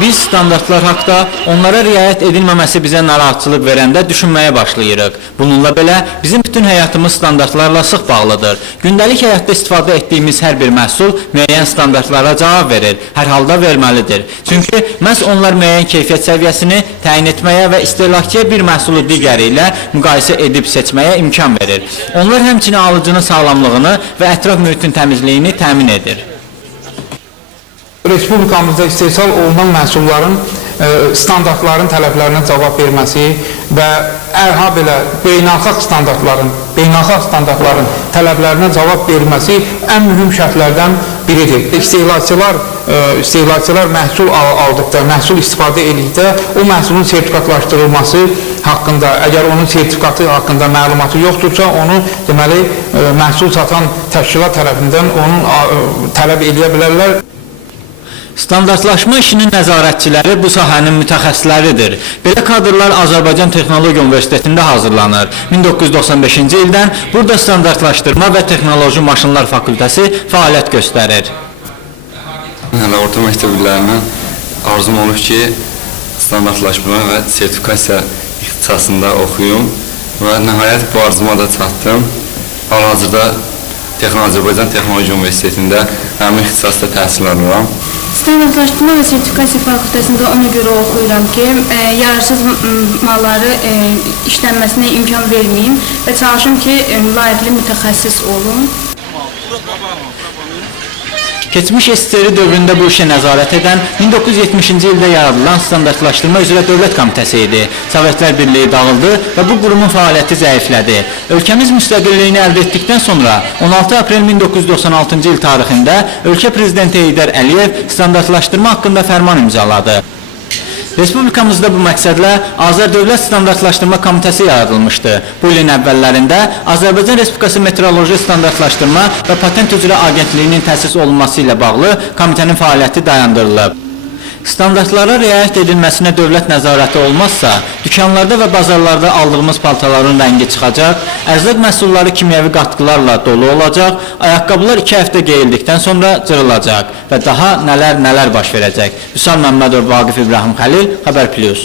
Biz standartlar haqda onlara riayət edilməməsi bizə narahatçılıq verəndə düşünməyə başlayırıq. Bununla belə bizim bütün həyatımız standartlarla sıx bağlıdır. Gündəlik həyatda istifadə etdiyimiz hər bir məhsul müəyyən standartlara cavab verir, hər halda verməlidir. Çünki məhz onlar müəyyən keyfiyyət səviyyəsini təyin etməyə və istehlakçıya bir məhsulu digəri ilə müqayisə edib seçməyə imkan verir. Onlar həmçinin alıcının sağlamlığını və ətraf mühitin təmizliyini təmin edir. Respublikamızda istehsal olunan məhsulların standartların tələblərinə cavab verməsi və belə beynəlxalq standartların tələblərinə cavab verilməsi ən mühüm şərtlərdən biridir. İstehlakçılar məhsul aldıqda, məhsul istifadə edildikdə o məhsulun sertifikatlaşdırılması haqqında, əgər onun sertifikatı haqqında məlumatı yoxdursa, onu deməli məhsul satan təşkilat tərəfindən onun tələb edə bilərlər. Standartlaşma işinin nəzarətçiləri bu sahənin mütəxəssisləridir. Belə kadrlar Azərbaycan Texnologiya Universitetində hazırlanır. 1995-ci ildən burada standartlaşdırma və texnoloji maşınlar fakültəsi fəaliyyət göstərir. Hələ orta məktəblərindən arzum olur ki, standartlaşma və sertifikasiya ixtisasında oxuyum və nəhayət bu arzuma da çatdım. Hal-hazırda Azərbaycan Texnologiya Universitetində həmin ixtisasda təhsil alıram. Standartlaşdırma və sertifikasiya fakültəsində ona görə oxuyuram ki, yararsız malları işlənməsinə imkan verməyim və çalışım ki, layiqli mütəxəssis olum. Keçmiş SSR dövründə bu işə nəzarət edən 1970-ci ildə yaradılan standartlaşdırma üzrə dövlət komitəsi idi. Sovetlər Birliyi dağıldı və bu qurumun fəaliyyəti zəiflədi. Ölkəmiz müstəqilliyini əldə etdikdən sonra 16 aprel 1996-cı il tarixində ölkə prezidenti Heydər Əliyev standartlaşdırma haqqında fərman imzaladı. Respublikamızda bu məqsədlə Azər Dövlət Standartlaşdırma Komitəsi yaradılmışdı. Bu ilin əvvəllərində Azərbaycan Respublikası Metroloji Standartlaşdırma və Patent üzrə Agentliyinin təsis olunması ilə bağlı komitənin fəaliyyəti dayandırılıb. Standartlara riayət edilməsinə dövlət nəzarəti olmazsa, dükanlarda və bazarlarda aldığımız paltaların rəngi çıxacaq, ərzaq məhsulları kimyəvi qatqılarla dolu olacaq, ayaqqabılar 2 həftə geyildikdən sonra cırılacaq və daha nələr baş verəcək. Vüsal Məmmədov, Vaqif İbrahim Xəlil, Xəbər Plus.